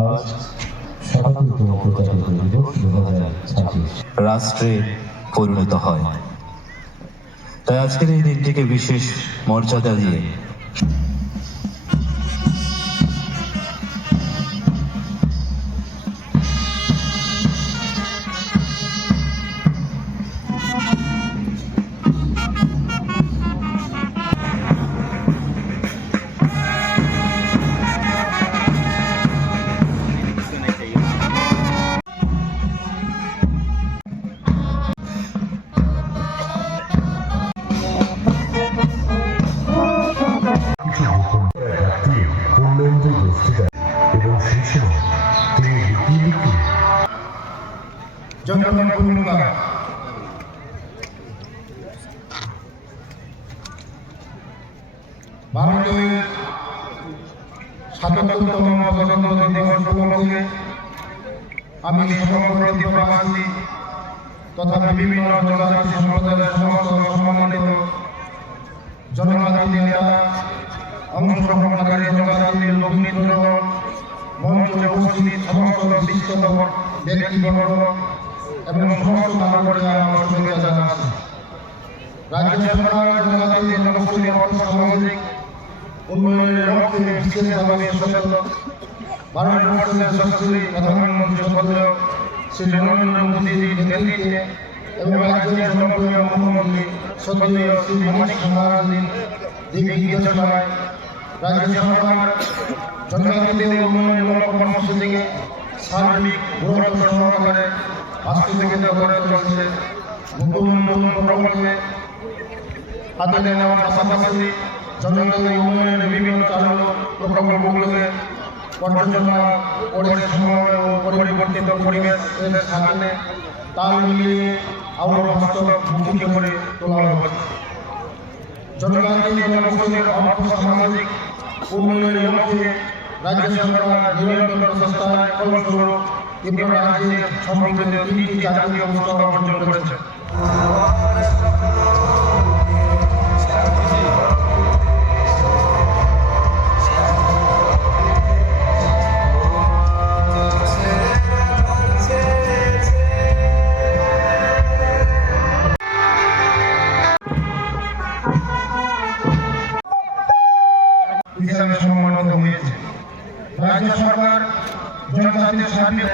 আজ ৭৭তম প্রজাতন্ত্র দিবস ২০২৬ রাষ্ট্রে পরিণত হয়। তাই আজকের এই দিনটিকে বিশেষ মর্যাদা দিয়ে জনগণ পূর্ণতা ভারতের ৭৭তম প্রজাতন্ত্র দিবস উপলক্ষে আমি সমগ্র দেশবাসী তথা বিভিন্ন জনজাতি সম্প্রদায়ের সমস্ত সম্মানিত জনজাতি নেতা, অংশগ্রহণকারী জনজাতি লোকনৃত্যদল, মঞ্চে উপস্থিত সমস্ত বিশিষ্ট ব্যক্তিবর্গ এবং সমস্ত নাগরিকরা আমার শুভেচ্ছা জানাচ্ছি। রাজ্য সরকার জনজাতি জনগোষ্ঠীর অর্থ-সামাজিক উন্নয়নের লক্ষ্যে বিশেষভাবে সচেতন। ভারতবর্ষের যশস্বী প্রধানমন্ত্রী শ্রদ্ধেয় শ্রী নরেন্দ্র মোদীর নেতৃত্বে এবং রাজ্যের জনপ্রিয় মুখ্যমন্ত্রী শ্রদ্ধেয় শ্রী মানিক সাহার দিক নির্দেশনায় রাজ্য সরকার জনজাতিদের উন্নয়নমূলক কর্মসূচিকে সার্বিক গুরুত্ব সহকারে বাস্তবায়িত করে চলছে। নতুন নতুন প্রকল্পে হাতে নেওয়ার পাশাপাশি জনজাতি উন্নয়নের বিভিন্ন চালু প্রকল্পগুলোকে পর্যালোচনা করে সময় ও পরিবর্তিত পরিবেশের সাথে তাল মিলিয়ে আরও বাস্তবমুখী করে তোলা হচ্ছে। জনজাতি জনগোষ্ঠীর অর্থ-সামাজিক উন্নয়নের লক্ষ্যে রাজ্য সরকার নিরন্তর প্রচেষ্টায় ফলস্বরূপ ত্রিপুরা রাজ্যে সমৃদ্ধ ৩টি জাতীয় পুরস্কার অর্জন করেছে। হিসাবে সম্মানিত হয়েছে। রাজ্য সরকার জনজাতির সার্বিক